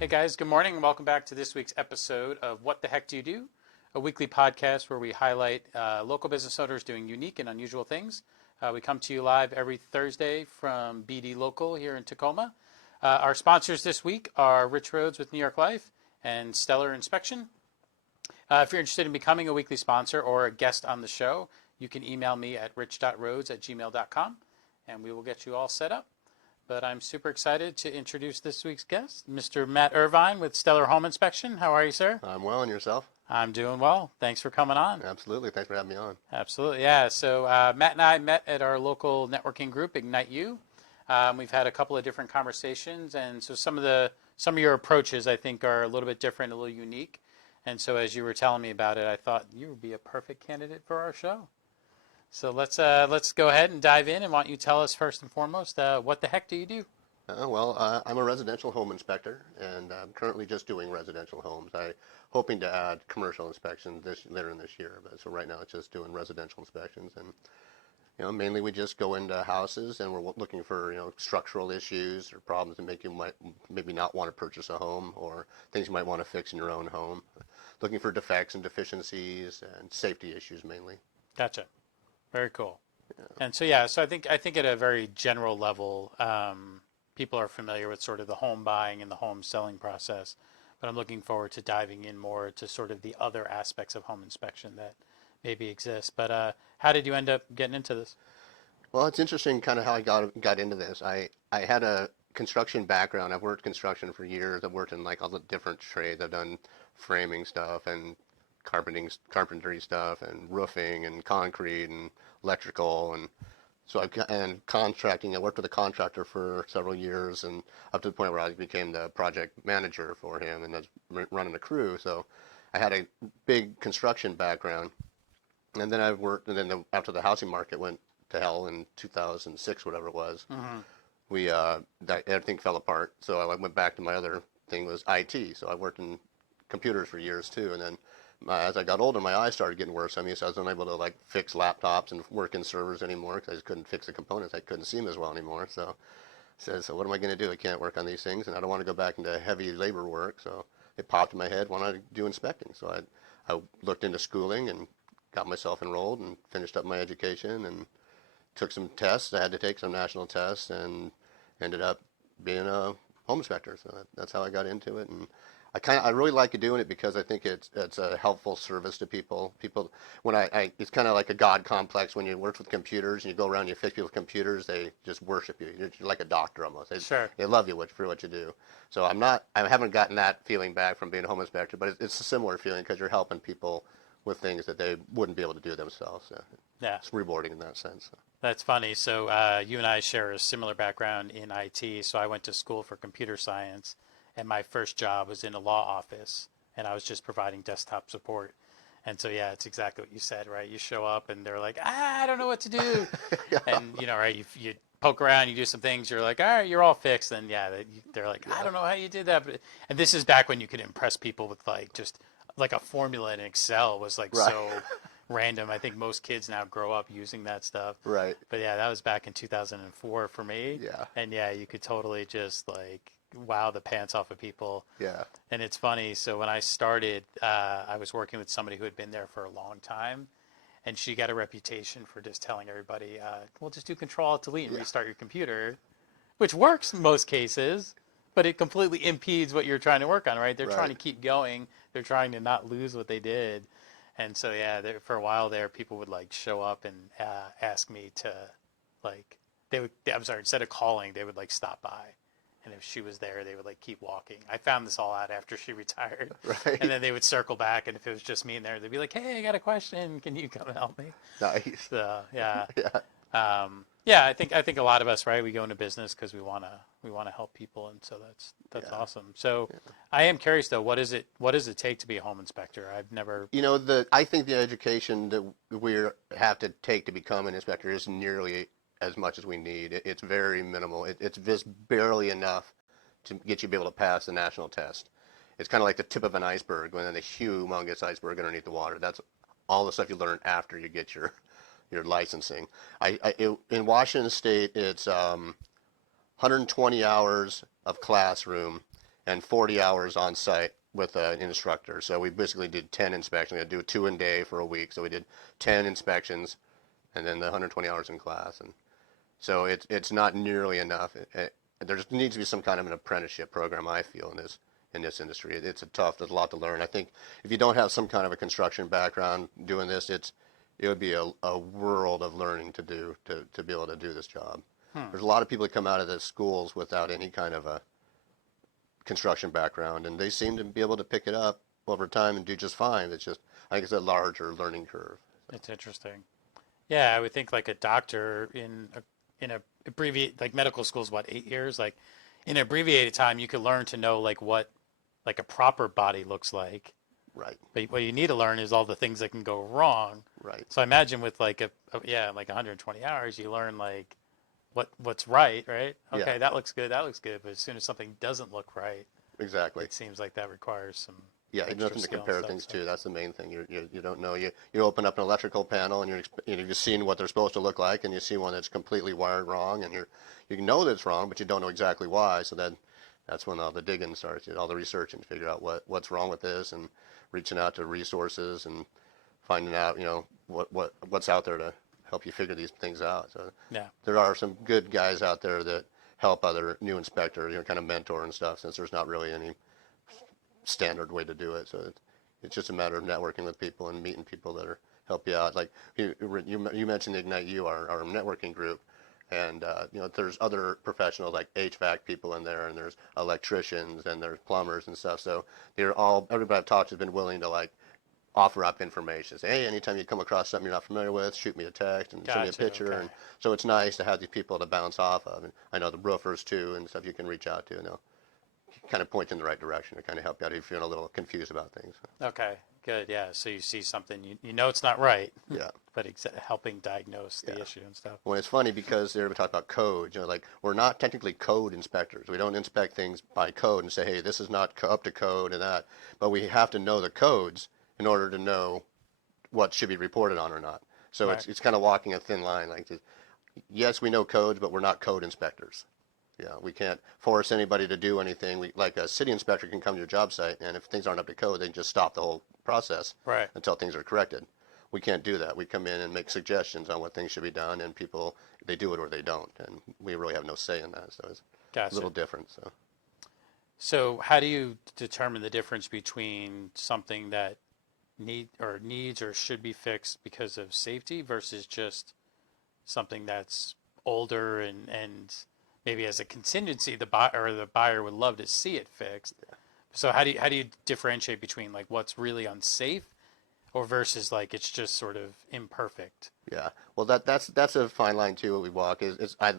Hey guys, good morning and welcome back to this week's episode of What the Heck Do You Do? A weekly podcast where we highlight local business owners doing unique and unusual things. We come to you live every Thursday from BDLocal here in Tacoma. Our sponsors this week are Rich Rhodes with New York Life and Stellar Inspection. If you're interested in becoming a weekly sponsor or a guest on the show, you can email me at rich.rhodes@gmail.com and we will get you all set up. But I'm super excited to introduce this week's guest, Mr. Matt Irvine with Stellar Home Inspection. How are you, sir? I'm well, and yourself? I'm doing well. Thanks for coming on. Absolutely. Thanks for having me on. Absolutely, yeah. So Matt and I met at our local networking group, Ignite You. We've had a couple of different conversations, and so some of your approaches, I think, are a little bit different, a little unique. And so as you were telling me about it, I thought you would be a perfect candidate for our show. So let's go ahead and dive in, and why don't you tell us first and foremost, what the heck do you do? I'm a residential home inspector, and I'm currently just doing residential homes. I'm hoping to add commercial inspections later in this year, but so right now it's just doing residential inspections. And mainly we just go into houses, and we're looking for structural issues or problems that make you might maybe not want to purchase a home, or things you might want to fix in your own home. Looking for defects and deficiencies and safety issues mainly. Gotcha. Very cool. Yeah. And so I think at a very general level, people are familiar with sort of the home buying and the home selling process, but I'm looking forward to diving in more to sort of the other aspects of home inspection that maybe exist. But how did you end up getting into this? Well, it's interesting kind of how I got into this. I had a construction background. I've worked construction for years. I've worked in like all the different trades. I've done framing stuff and carpentry stuff and roofing and concrete and electrical, and and contracting. I worked with a contractor for several years, and up to the point where I became the project manager for him and was running the crew. So I had a big construction background, and then after the housing market went to hell in 2006, whatever it was, everything fell apart. So I went back to my other thing was IT. So I worked in computers for years too, and then as I got older, my eyes started getting worse. So I was unable to like fix laptops and work in servers anymore because I just couldn't fix the components. I couldn't see them as well anymore. So what am I going to do? I can't work on these things, and I don't want to go back into heavy labor work. So it popped in my head, why not do inspecting? So I looked into schooling and got myself enrolled and finished up my education and took some tests. I had to take some national tests and ended up being a home inspector. So that's how I got into it. And I really like doing it because I think it's a helpful service to people. It's kind of like a God complex when you work with computers and you go around and you fix people's computers. They just worship you. You're like a doctor almost. They love you for what you do. So I haven't gotten that feeling back from being a home inspector, but it's a similar feeling because you're helping people with things that they wouldn't be able to do themselves. So yeah, it's rewarding in that sense. So. That's funny. So you and I share a similar background in IT. So I went to school for computer science, and my first job was in a law office, and I was just providing desktop support. And so, yeah, it's exactly what you said, right? You show up, and they're like, I don't know what to do. Yeah. And, right, you poke around, you do some things, you're like, all right, you're all fixed. And, yeah, they're like, I don't know how you did that. And this is back when you could impress people with, like, just like a formula in Excel was, like, right. So random. I think most kids now grow up using that stuff. Right. But, yeah, that was back in 2004 for me. Yeah. And, yeah, you could totally just, like, wow the pants off of people. Yeah. And it's funny. So when I started, I was working with somebody who had been there for a long time, and she got a reputation for just telling everybody, well, just do Control-Alt-Delete and restart your computer, which works in most cases, but it completely impedes what you're trying to work on, right? They're trying to keep going. They're trying to not lose what they did. And so, yeah, for a while there, people would like show up and ask me to, like, instead of calling, they would like stop by. And if she was there, they would like keep walking. I found this all out after she retired. Right. And then they would circle back, and if it was just me in there, they'd be like, "Hey, I got a question. Can you come and help me?" Nice. So yeah. Yeah. I think a lot of us, right? We go into business because we wanna help people, and so that's awesome. So I am curious though, what does it take to be a home inspector? I've never. I think the education that we have to take to become an inspector is nearly as much as we need. It's very minimal. It's just barely enough to get you to be able to pass the national test. It's kind of like the tip of an iceberg when the humongous iceberg underneath the water. That's all the stuff you learn after you get your licensing. In Washington State, it's 120 hours of classroom and 40 hours on site with an instructor. So we basically did 10 inspections. We had to do 2 a day for a week. So we did 10 inspections and then the 120 hours in class. And so it's not nearly enough. There needs to be some kind of an apprenticeship program, I feel, in this industry. It's there's a lot to learn. I think if you don't have some kind of a construction background doing this, it would be a world of learning to do to be able to do this job. There's a lot of people that come out of the schools without any kind of a construction background, and they seem to be able to pick it up over time and do just fine. It's just, I think it's a larger learning curve. It's interesting. Yeah, I would think like a doctor in a abbreviate like medical school is what 8 years. Like in abbreviated time, you could learn to know like what like a proper body looks like. Right, But what you need to learn is all the things that can go wrong. right. So I imagine with like like 120 hours, you learn like what's right, right? Okay, Yeah, that looks good, that looks good. But as soon as something doesn't look right, exactly. it seems like that requires some Yeah, you have extra nothing to skill and compare stuff. things So to. That's the main thing. You don't know. You open up an electrical panel and you've seen what they're supposed to look like, and you see one that's completely wired wrong, and you know that it's wrong, but you don't know exactly why. So then that's when all the digging starts, all the researching to figure out what's wrong with this, and reaching out to resources and finding out what's out there to help you figure these things out. So yeah, there are some good guys out there that help other new inspectors, kind of mentor and stuff, since there's not really any standard way to do it. So it's just a matter of networking with people and meeting people that help you out. Like you mentioned Ignite U, our networking group, and there's other professionals like HVAC people in there, and there's electricians and there's plumbers and stuff. So everybody I've talked to has been willing to like offer up information. Say, hey, anytime you come across something you're not familiar with, shoot me a text and send me a gotcha. picture. Okay, And so it's nice to have these people to bounce off of. And I know the roofers too and stuff you can reach out to. Kind of point you in the right direction to kind of help you out if you're feeling a little confused about things. okay, good. Yeah, so you see something, you know it's not right, Yeah, but helping diagnose the yeah. issue and stuff. Well, it's funny because they're talking about code. Like we're not technically code inspectors. We don't inspect things by code and say, hey, this is not up to code and that. But we have to know the codes in order to know what should be reported on or not. So Right. it's kind of walking a thin line. Like, yes, we know codes, but we're not code inspectors. Yeah, we can't force anybody to do anything. Like a city inspector can come to your job site, and if things aren't up to code, they can just stop the whole process Right. until things are corrected. We can't do that. We come in and make suggestions on what things should be done, and people, they do it or they don't, and we really have no say in that. So it's a Gotcha. little different. So how do you determine the difference between something that needs or should be fixed because of safety versus just something that's older and maybe as a contingency the buyer would love to see it fixed. So how do you differentiate between like what's really unsafe or versus like it's just sort of imperfect? Yeah. Well, that's a fine line too. What we walk is I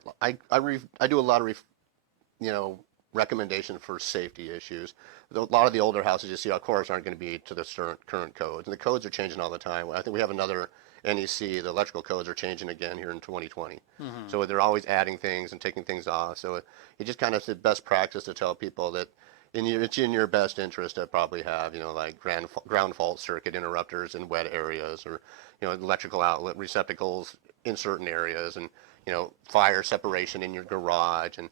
do a lot of recommendation for safety issues. A lot of the older houses you see, of course, aren't going to be to the current codes, and the codes are changing all the time. I think we have another NEC. The electrical codes are changing again here in 2020. Mm-hmm. So they're always adding things and taking things off. So it just kind of is the best practice to tell people that it's in your best interest to probably have, like ground fault circuit interrupters in wet areas, or, electrical outlet receptacles in certain areas, and, fire separation in your garage, and,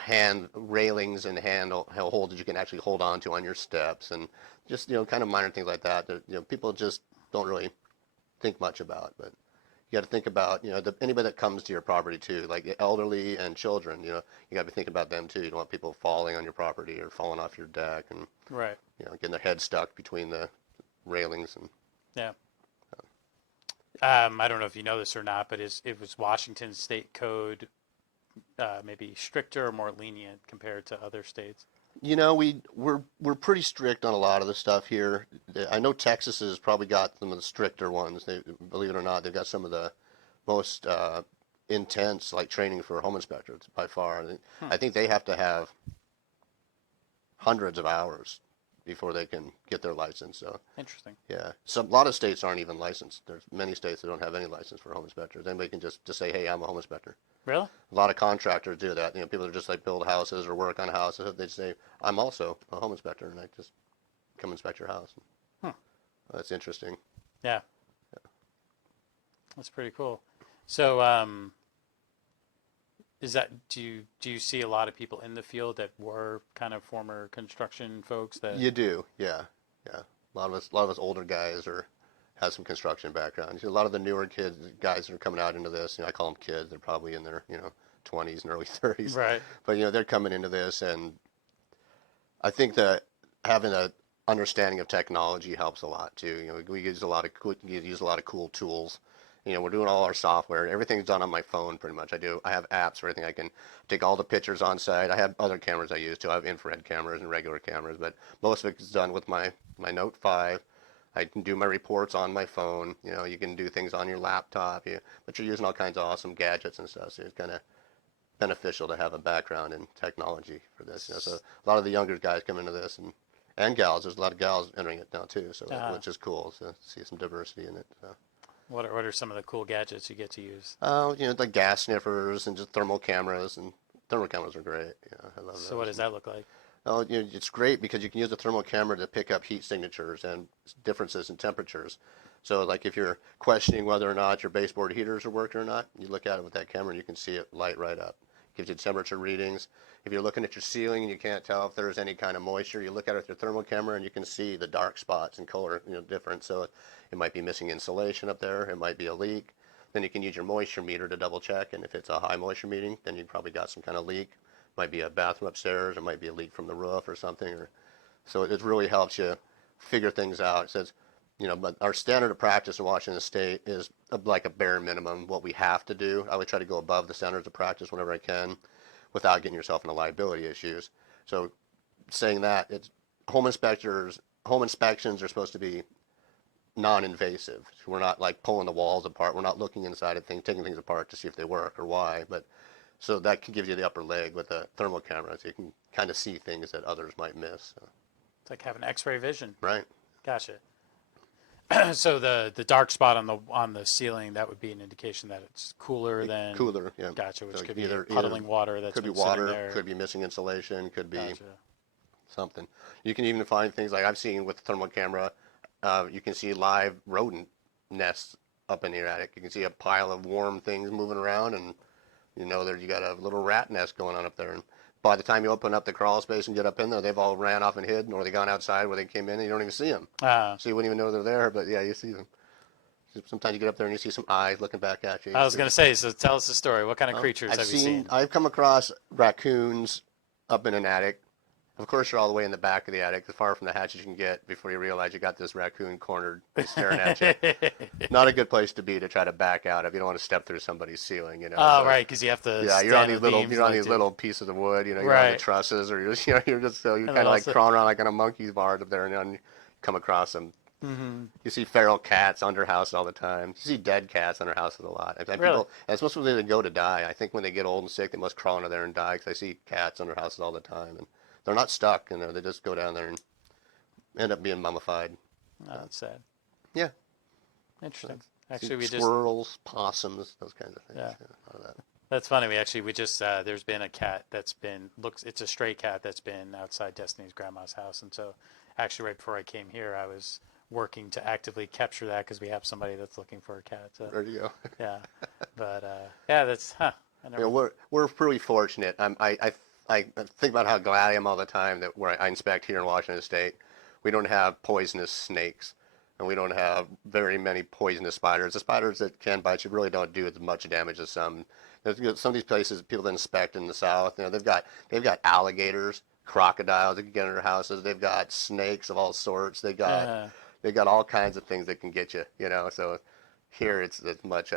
hand railings and handle holders you can actually hold on to on your steps, and just, kind of minor things like that people just don't really think much about. But you got to think about, anybody that comes to your property too, like elderly and children, you got to be thinking about them too. You don't want people falling on your property or falling off your deck and, Right. getting their head stuck between the railings. And Yeah. I don't know if you know this or not, but it was Washington state code maybe stricter or more lenient compared to other states? we're pretty strict on a lot of the stuff here. I know Texas has probably got some of the stricter ones. Believe it or not, they've got some of the most intense like training for home inspectors by far. Hmm. I think they have to have hundreds of hours before they can get their license. So Interesting. yeah, a lot of states aren't even licensed. There's many states that don't have any license for home inspectors. Anybody can just say, hey, I'm a home inspector. Really? A lot of contractors do that. People that just like build houses or work on houses. They say, I'm also a home inspector, and I just come inspect your house. Hmm. That's interesting. Yeah. That's pretty cool. So, do you see a lot of people in the field that were kind of former construction folks that? You do, yeah, yeah. A lot of us older guys have some construction backgrounds. A lot of the newer guys that are coming out into this, I call them kids. They're probably in their 20s and early 30s, Right. but they're coming into this, and I think that having a understanding of technology helps a lot too. We use a lot of cool tools. We're doing all our software. Everything's done on my phone pretty much. I have apps for everything. I can take all the pictures on site. I have other cameras I use too. I have infrared cameras and regular cameras, but most of it is done with my Note 5. I can do my reports on my phone. You can do things on your laptop. But you're using all kinds of awesome gadgets and stuff. So it's kind of beneficial to have a background in technology for this. So a lot of the younger guys come into this, and gals. There's a lot of gals entering it now too. So which is cool. So see some diversity in it. So. What are some of the cool gadgets you get to use? Like gas sniffers and just thermal cameras, and thermal cameras are great. I love those. So what does that look like? Oh, it's great because you can use a thermal camera to pick up heat signatures and differences in temperatures. So like if you're questioning whether or not your baseboard heaters are working or not, you look at it with that camera and you can see it light right up. Gives you temperature readings. If you're looking at your ceiling and you can't tell if there's any kind of moisture, you look at it with your thermal camera and you can see the dark spots and color, different. So it might be missing insulation up there. It might be a leak. Then you can use your moisture meter to double check. And if it's a high moisture meeting, then you probably got some kind of leak. Might be a bathroom upstairs, or might be a leak from the roof or something. So it really helps you figure things out. It says, but our standard of practice in Washington State is like a bare minimum, what we have to do. I would try to go above the standards of practice whenever I can without getting yourself into liability issues. So saying that, it's home inspections are supposed to be non-invasive. We're not like pulling the walls apart. We're not looking inside of things, taking things apart to see if they work or why. But so that can give you the upper leg with a thermal camera, so you can kind of see things that others might miss. So. It's like having X-ray vision. Right. Gotcha. So the dark spot on the ceiling, that would be an indication that it's cooler than. Cooler, yeah. Gotcha. Which So could be puddling water that's could be been sitting water, there. could be missing insulation, could be Gotcha. something. You can even find things like I've seen with the thermal camera. You can see live rodent nests up in your attic. You can see a pile of warm things moving around, and you got a little rat nest going on up there. And by the time you open up the crawl space and get up in there, they've all ran off and hid, or they gone outside where they came in, and you don't even see them. So you wouldn't even know they're there, but yeah, you see them. Sometimes you get up there and you see some eyes looking back at you. I was going to say, so tell us the story. What kind of creatures have you seen? I've come across raccoons up in an attic. Of course, you're all the way in the back of the attic, as far from the hatch as you can get before you realize you got this raccoon cornered staring at you. Not a good place to be to try to back out if you don't want to step through somebody's ceiling, Oh, so, right, because you have to. Yeah, you're on these little pieces of wood, you're on the trusses, or you're just you're kind of like crawling around like on a monkey's bars up there, and then you come across them. Mm-hmm. You see feral cats under houses all the time. You see dead cats under houses a lot. In fact, really? It's mostly they go to die. I think when they get old and sick, they must crawl under there and die, because I see cats under houses all the time, and they're not stuck, they just go down there and end up being mummified. Oh, that's sad. Yeah. Interesting. Actually, squirrels, possums, those kinds of things. Yeah. A lot of that. That's funny. We just there's been a cat that's been it's a stray cat that's been outside Destiny's grandma's house, and so actually right before I came here, I was working to actively capture that because we have somebody that's looking for a cat. So, there you go. Yeah, but yeah, that's we're pretty fortunate. I think about how glad I am all the time that where I inspect here in Washington State, we don't have poisonous snakes, and we don't have very many poisonous spiders. The spiders that can bite you really don't do as much damage as some. Some of these places people that inspect in the South, they've got alligators, crocodiles that can get in their houses. They've got snakes of all sorts. They've got all kinds of things that can get you. So here it's much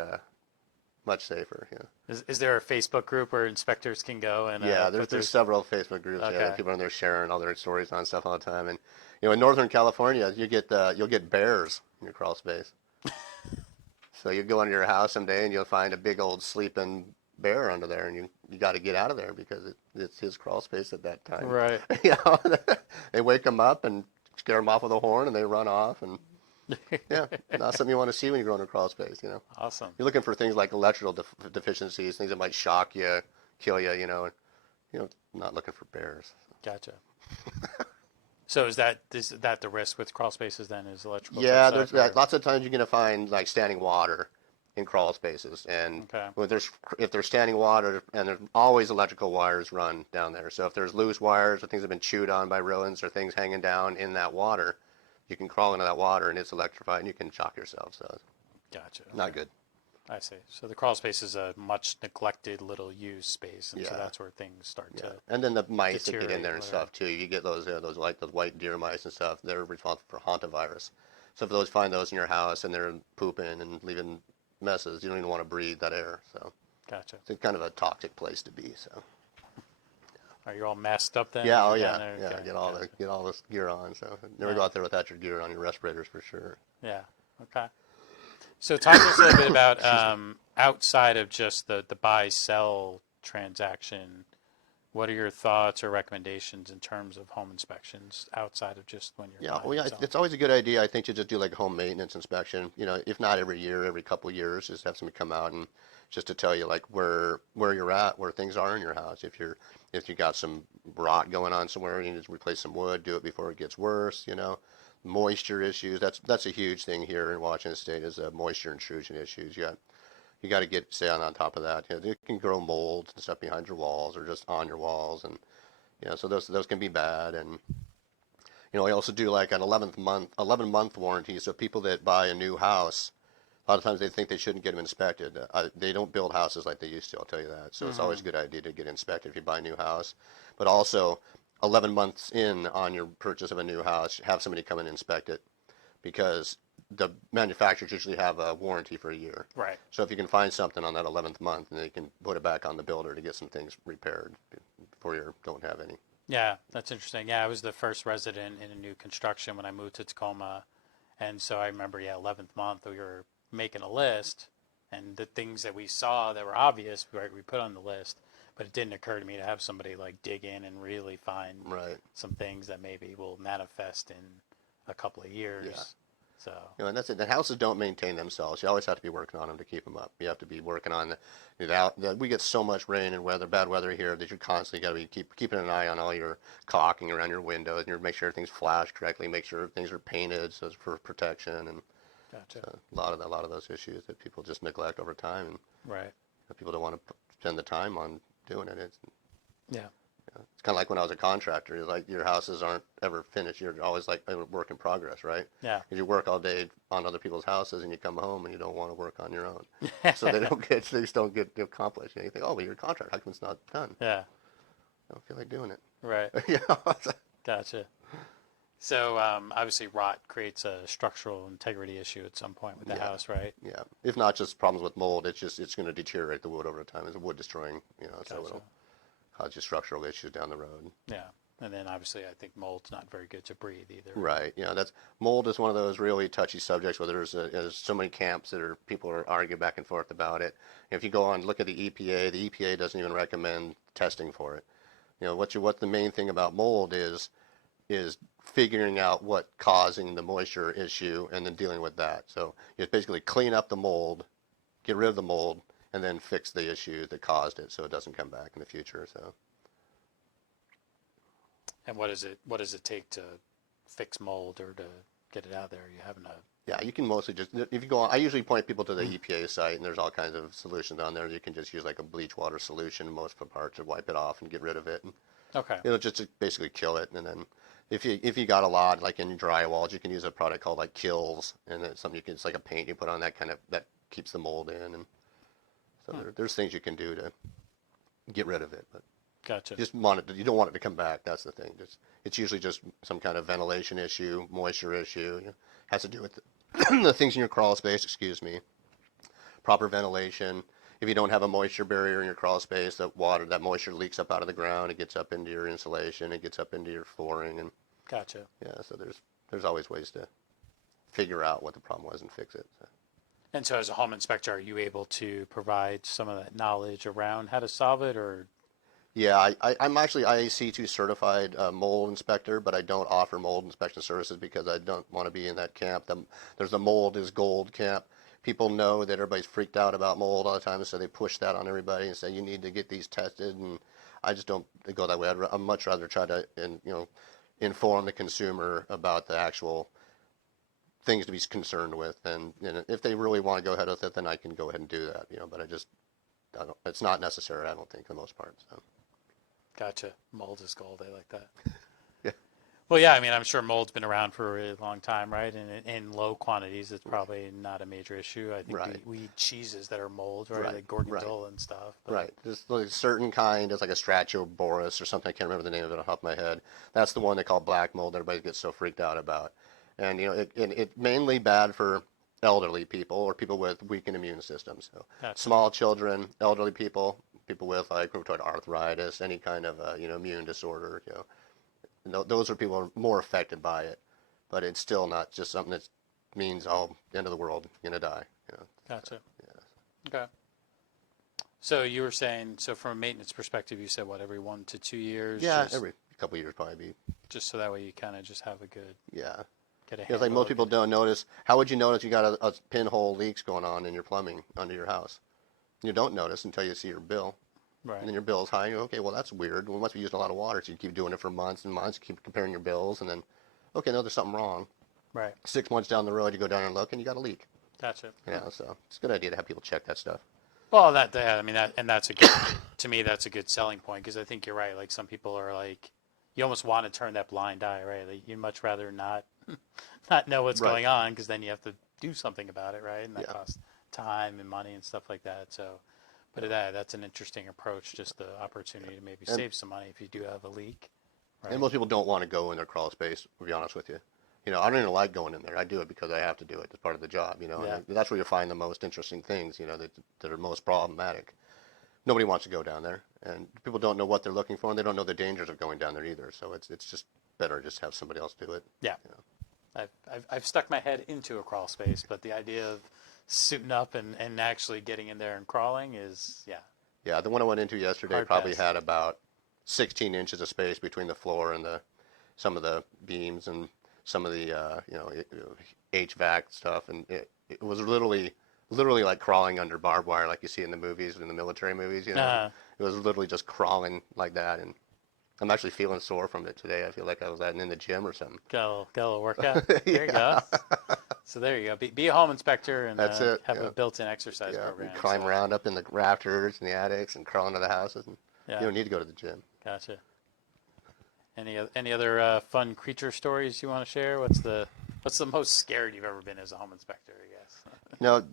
safer. Is there a Facebook group where inspectors can go and? Yeah, there's several Facebook groups. Okay. Yeah, people on there sharing all their stories on stuff all the time. And in Northern California, you'll get bears in your crawl space. So you go into your house someday and you'll find a big old sleeping bear under there, and you got to get out of there because it's his crawl space at that time. Right. They wake them up and scare them off with a horn, and they run off. And yeah, not something you want to see when you go into a crawl space. Awesome. You're looking for things like electrical deficiencies, things that might shock you, kill you. And not looking for bears. Gotcha. So is that the risk with crawl spaces then, is electrical? Yeah, there's lots of times you're going to find like standing water. in crawl spaces. And Okay. if there's standing water, and there's always electrical wires run down there. So if there's loose wires or things have been chewed on by rodents or things hanging down in that water, you can crawl into that water and it's electrified and you can shock yourself. So Gotcha. not Okay. good. I see. So the crawl space is a much neglected, little used space, and so Yeah. that's where things start Yeah, to and then the mice that get in deteriorate. there and Whatever. stuff too. You get those like those white deer mice and stuff. They're responsible for hantavirus. So if those find those in your house and they're pooping and leaving messes, you don't even want to breathe that air. So Gotcha. it's kind of a toxic place to be. So Are you all masked up then? yeah, As oh you're yeah, down there? yeah. Okay. Gotcha. Get all this gear on. So never Yeah. go out there without your gear on, your respirators for sure. Yeah. Okay. So talk to us a little bit about Excuse me. outside of just the buy sell transaction. What are your thoughts or recommendations in terms of home inspections outside of just when you're Yeah, buying well, yeah, and selling? it's always a good idea, I think, to just do like a home maintenance inspection. You know, if not every year, every couple of years, just have somebody come out and just to tell you like where you're at, where things are in your house. If you got some rot going on somewhere, you need to replace some wood, do it before it gets worse. You know, moisture issues. That's a huge thing here in Washington State is moisture intrusion issues. You got to stay on top of that. You know, it can grow mold and stuff behind your walls or just on your walls, and you know, so those can be bad. And you know, I also do like an 11-month warranty. So people that buy a new house, a lot of times they think they shouldn't get them inspected. They don't build houses like they used to, I'll tell you that. So it's always Mm-hmm. a good idea to get inspected if you buy a new house. But also, 11 months in on your purchase of a new house, have somebody come and inspect it because the manufacturers usually have a warranty for a year. Right. So if you can find something on that 11th month, then they can put it back on the builder to get some things repaired before you don't have any. Yeah, that's interesting. Yeah, I was the first resident in a new construction when I moved to Tacoma, and so I remember, yeah, 11th month we were making a list, and the things that we saw that were obvious, right, we put on the list, but it didn't occur to me to have somebody like dig in and really find Right. some things that maybe will manifest in a couple of Yeah. years. So, You know, and that's it. The houses don't maintain themselves. You always have to be working on them to keep them up. You have to be working on we get so much rain and bad weather here that you constantly got to be keeping an eye on all your caulking around your windows and you make sure everything's flashed correctly, make sure things are painted so it's for protection and gotcha. so a lot of those issues that people just neglect over time and Right. people don't want to spend the time on doing it. Yeah. It's kind of like when I was a contractor. It's like your houses aren't ever finished. You're always like a work in progress, right? Yeah. Because you work all day on other people's houses and you come home and you don't want to work on your own. So they just don't get accomplished. And you think, oh, but you're a contractor. How come it's not done? Yeah. I don't feel like doing it. Right. You know? Gotcha. So obviously, rot creates a structural integrity issue at some point with the Yeah. house, right? Yeah. If not just problems with mold, it's going to deteriorate the wood over time. It's wood destroying, you know, so Gotcha. it'll cause you structural issues down the road. Yeah. And then obviously, I think mold's not very good to breathe either. Right. You know, that's mold is one of those really touchy subjects where there's so many camps people are arguing back and forth about it. If you go on and look at the EPA doesn't even recommend testing for it. You know, what the main thing about mold is figuring out what causing the moisture issue and then dealing with that. So you basically clean up the mold, get rid of the mold, and then fix the issue that caused it so it doesn't come back in the future. So And what does it take to fix mold or to get it out there? You having a yeah, you can mostly just, if you go on, I usually point people to the EPA site and there's all kinds of solutions on there. You can just use like a bleach water solution in most parts to wipe it off and get rid of it. And okay. it'll just basically kill it. And then if you got a lot like in drywalls, you can use a product called like Kills, and it's something it's like a paint you put on that keeps the mold in. And so there's things you can do to get rid of it. But Gotcha. you don't want it to come back. That's the thing. It's usually just some kind of ventilation issue, moisture issue. You know, has to do with the things in your crawl space. Excuse me. Proper ventilation. If you don't have a moisture barrier in your crawl space, that moisture leaks up out of the ground. It gets up into your insulation. It gets up into your flooring, and Gotcha. yeah. So there's always ways to figure out what the problem was and fix it. So. And so, as a home inspector, are you able to provide some of that knowledge around how to solve it, or Yeah, I'm actually IAC2 certified mold inspector, but I don't offer mold inspection services because I don't want to be in that camp. There's a mold is gold camp. People know that everybody's freaked out about mold all the time, so they push that on everybody and say you need to get these tested. And I just don't go that way. I'd much rather try to inform the consumer about the actual things to be concerned with, and if they really want to go ahead with it, then I can go ahead and do that, but I don't, it's not necessary, I don't think, for the most part. So. Gotcha. Mold is gold. I like that. Yeah. Well, yeah, I mean, I'm sure mold's been around for a really long time, right? And in low quantities, it's probably not a major issue. I think Right. we eat cheeses that are mold, right? Right, Like right. gorgonzola and stuff. But Right. There's like a certain kind, it's like a Stratoboris or something. I can't remember the name of it off the top of my head. That's the one they call black mold. Everybody gets so freaked out about. And, it's mainly bad for elderly people or people with weakened immune systems. So Gotcha. small children, elderly people, people with like rheumatoid arthritis, any kind of, immune disorder, those are people who are more affected by it. But it's still not just something that means, oh, end of the world, going to die. Gotcha. Yeah. Okay. So you were saying, so from a maintenance perspective, you said what, every 1 to 2 years? Yeah, just, every couple of years probably be. just so that way you kind of just have a good, Yeah. get a It's handle. like most people don't notice. How would you notice you got a pinhole leaks going on in your plumbing under your house? You don't notice until you see your bill. Right. And then your bill's high. And you go, okay, well, that's weird. We must be using a lot of water. So you keep doing it for months and months, keep comparing your bills. And then, okay, no, there's something wrong. Right. 6 months down the road, you go down and look, and you got a leak. Gotcha. So it's a good idea to have people check that stuff. Well, I mean, that's a good, to me, that's a good selling point because I think you're right. Like some people are like, you almost want to turn that blind eye, right? Like you'd much rather not know what's Right. going on because then you have to do something about it, right? And that Yeah. costs time and money and stuff like that. So, but that's an interesting approach, just the opportunity to maybe save some money if you do have a leak. Right. And most people don't want to go in their crawl space, to be honest with you. I don't even like going in there. I do it because I have to do it. It's part of the job, Yeah. And that's where you find the most interesting things, that are most problematic. Nobody wants to go down there, and people don't know what they're looking for, and they don't know the dangers of going down there either. So it's just better to just have somebody else do it. Yeah. I've stuck my head into a crawl space, but the idea of suiting up and actually getting in there and crawling is, yeah. Yeah, the one I went into yesterday Hard probably pass. had about 16 inches of space between the floor and some of the beams and some of the HVAC stuff, and it was literally like crawling under barbed wire, like you see in the movies, in the military movies. Uh-huh. It was literally just crawling like that, and I'm actually feeling sore from it today. I feel like I was in the gym or something. Got a little workout. There you go. So there you go. Be a home inspector and That's it. have a built-in exercise Yeah, program. climb So, around up in the rafters and the attics and crawl into the houses. And yeah. You don't need to go to the gym. Gotcha. Any other fun creature stories you want to share? What's the most scared you've ever been as a home inspector? I guess.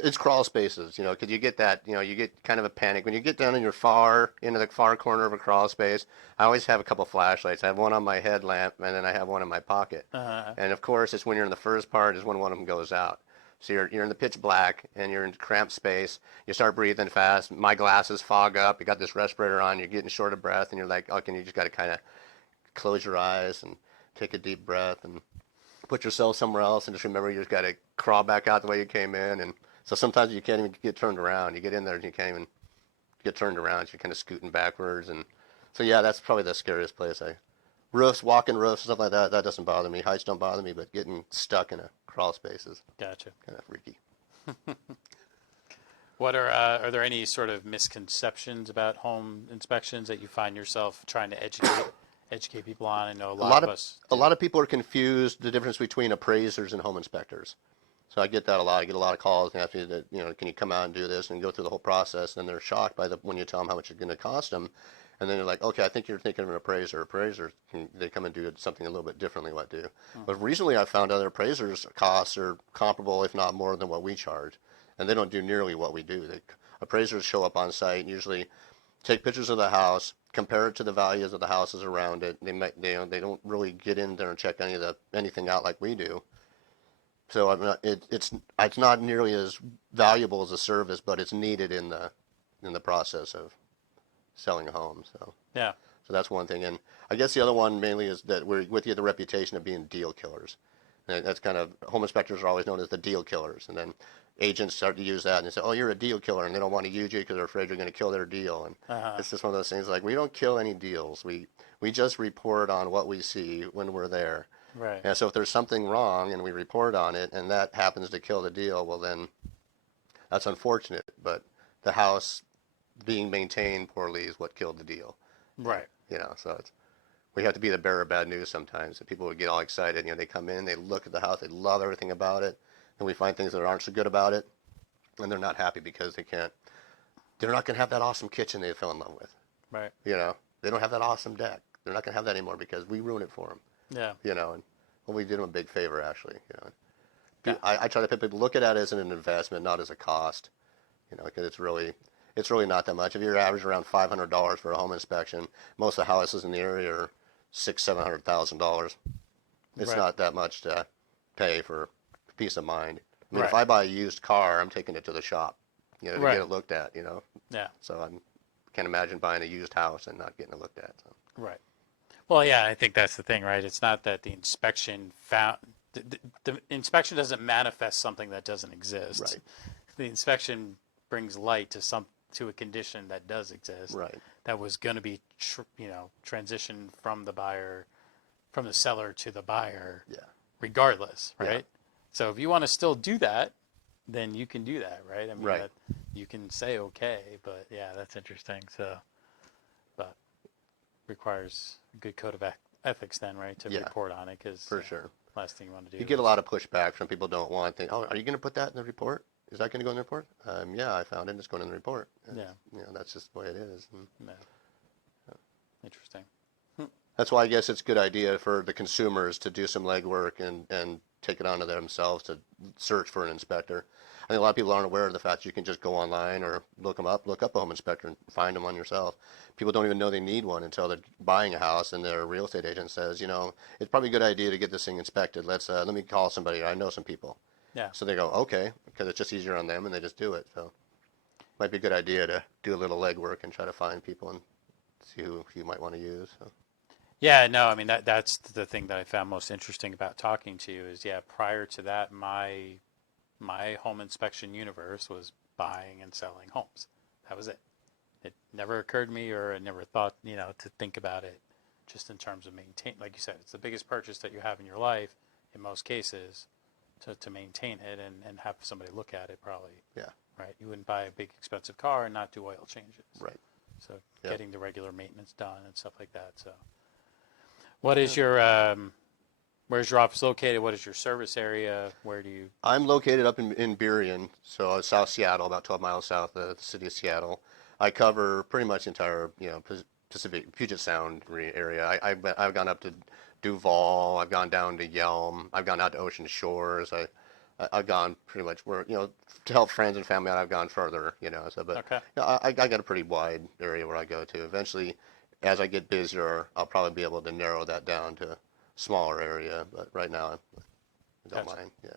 It's crawl spaces, because you get that, you get kind of a panic when you get down into the far corner of a crawl space. I always have a couple flashlights. I have one on my headlamp, and then I have one in my pocket. Uh-huh. And of course, it's when you're in the first part is when one of them goes out. So you're in the pitch black, and you're in cramped space. You start breathing fast. My glasses fog up. You got this respirator on. You're getting short of breath, and you're like, okay, you just got to kind of close your eyes and take a deep breath and put yourself somewhere else, and just remember you just got to crawl back out the way you came in. And so sometimes you can't even get turned around. You get in there and you can't even get turned around. So you're kind of scooting backwards. And so, yeah, that's probably the scariest place. Walking roofs, stuff like that, that doesn't bother me. Heights don't bother me, but getting stuck in a crawl space is Gotcha. kind of freaky. What are there any sort of misconceptions about home inspections that you find yourself trying to educate people on? I know a lot of us. A lot of people are confused the difference between appraisers and home inspectors. So I get that a lot. I get a lot of calls and ask me that, can you come out and do this and go through the whole process? And they're shocked when you tell them how much it's going to cost them. And then they're like, okay, I think you're thinking of an appraiser. Appraisers, they come and do something a little bit differently what do. But recently I found other appraisers' costs are comparable, if not more than what we charge. And they don't do nearly what we do. Appraisers show up on site and usually take pictures of the house, compare it to the values of the houses around it. They don't really get in there and check anything out like we do. So it's not nearly as valuable as a service, but it's needed in the process of selling a home. So Yeah. so that's one thing. And I guess the other one mainly is that we're with you the reputation of being deal killers. And that's kind of, home inspectors are always known as the deal killers. And then agents start to use that and they say, oh, you're a deal killer. And they don't want to use you because they're afraid you're going to kill their deal. And it's just one of those things like, we don't kill any deals. We just report on what we see when we're there. Right. And so if there's something wrong and we report on it and that happens to kill the deal, well then that's unfortunate. But the house being maintained poorly is what killed the deal. Right. So we have to be the bearer of bad news sometimes. And people would get all excited. They come in, they look at the house, they love everything about it, and we find things that aren't so good about it, and they're not happy because they're not going to have that awesome kitchen they fell in love with. Right. They don't have that awesome deck. They're not going to have that anymore because we ruin it for them. Yeah. And well, we did them a big favor, actually. Yeah. I try to put people look at it as an investment, not as a cost. Because it's really not that much. If you're average around $500 for a home inspection, most of the houses in the area are $600,000-$700,000. It's Right. not that much to pay for peace of mind. I mean, Right. if I buy a used car, I'm taking it to the shop, to Right. get it looked at. Yeah. So I can't imagine buying a used house and not getting it looked at. So. Right. Well, yeah, I think that's the thing, right? It's not that the inspection found the inspection doesn't manifest something that doesn't exist. Right. The inspection brings light to a condition that does exist. Right. That was going to be transitioned from the seller to the buyer. Yeah. Regardless, right? Yeah. So if you want to still do that, then you can do that, right? I mean, Right. you can say okay, but yeah, that's interesting. So, but requires a good code of ethics then, right, to Yeah. report on it, because For sure. last thing you want to do. You get a lot of pushback from people don't want things. Oh, are you going to put that in the report? Is that going to go in the report? Yeah, I found it. It's going in the report. Yeah. That's just the way it is. Yeah. Interesting. That's why I guess it's a good idea for the consumers to do some legwork and take it onto themselves to search for an inspector. I think a lot of people aren't aware of the fact you can just go online or look up a home inspector and find them on yourself. People don't even know they need one until they're buying a house and their real estate agent says, it's probably a good idea to get this thing inspected. Let me call somebody. I know some people. Yeah. So they go, okay, because it's just easier on them and they just do it. So it might be a good idea to do a little legwork and try to find people and see who you might want to use. So. Yeah, no, I mean that's the thing that I found most interesting about talking to you is prior to that my home inspection universe was buying and selling homes. That was it. It never occurred to me, or I never thought, to think about it just in terms of maintain, like you said, it's the biggest purchase that you have in your life in most cases, to maintain it and have somebody look at it probably. Yeah. Right. You wouldn't buy a big expensive car and not do oil changes. Right. So Yeah. getting the regular maintenance done and stuff like that. So what is your where's your office located? What is your service area? Where do you? I'm located up in Burien, so South Seattle, about 12 miles south of the city of Seattle. I cover pretty much the entire, Pacific Puget Sound area. I've gone up to Duval. I've gone down to Yelm. I've gone out to Ocean Shores. I've gone pretty much where, to help friends and family out. I've gone further, So, but Okay. I got a pretty wide area where I go to. Eventually, as I get busier, I'll probably be able to narrow that down to a smaller area. But right now, I don't Gotcha. mind. Yeah.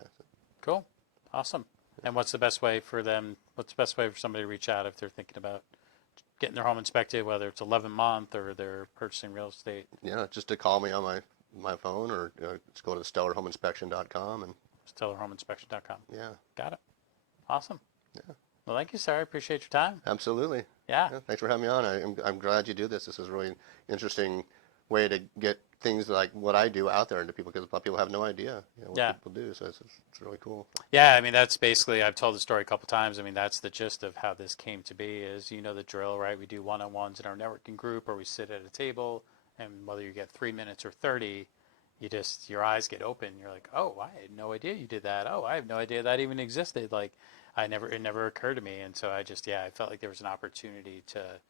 Cool. Awesome. And what's the best way for somebody to reach out if they're thinking about getting their home inspected, whether it's 11-month or they're purchasing real estate? Yeah, just to call me on my phone or just go to stellarhomeinspection.com and StellarHomeInspection.com. yeah. Got it. Awesome. Yeah. Well, thank you, sir. I appreciate your time. Absolutely. Yeah. Yeah, thanks for having me on. I'm glad you do this. This is a really interesting way to get things like what I do out there into people, because a lot of people have no idea what Yeah. people do. So it's really cool. Yeah, I mean, that's basically, I've told the story a couple times. I mean, that's the gist of how this came to be is, the drill, right? We do one-on-ones in our networking group, or we sit at a table, and whether you get 3 minutes or 30, your eyes get open. You're like, oh, I had no idea you did that. Oh, I have no idea that even existed. Like, it never occurred to me. And so I felt like there was an opportunity to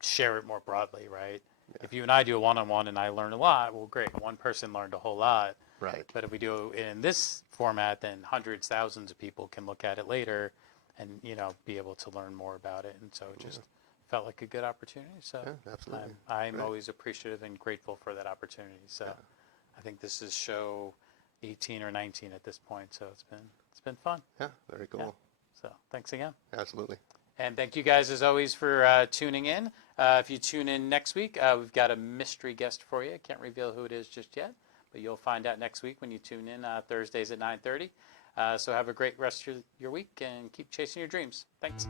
share it more broadly, right? Yeah. If you and I do a one-on-one and I learn a lot, well, great. One person learned a whole lot. Right. But if we do it in this format, then hundreds, thousands of people can look at it later and, be able to learn more about it. And so it just felt like a good opportunity. So Yeah, absolutely. I'm Right. always appreciative and grateful for that opportunity. So I think this is show 18 or 19 at this point. So it's been fun. Yeah, very cool. Yeah. So thanks again. Absolutely. And thank you guys, as always, for tuning in. If you tune in next week, we've got a mystery guest for you. I can't reveal who it is just yet, but you'll find out next week when you tune in Thursdays at 9:30. So have a great rest of your week and keep chasing your dreams. Thanks.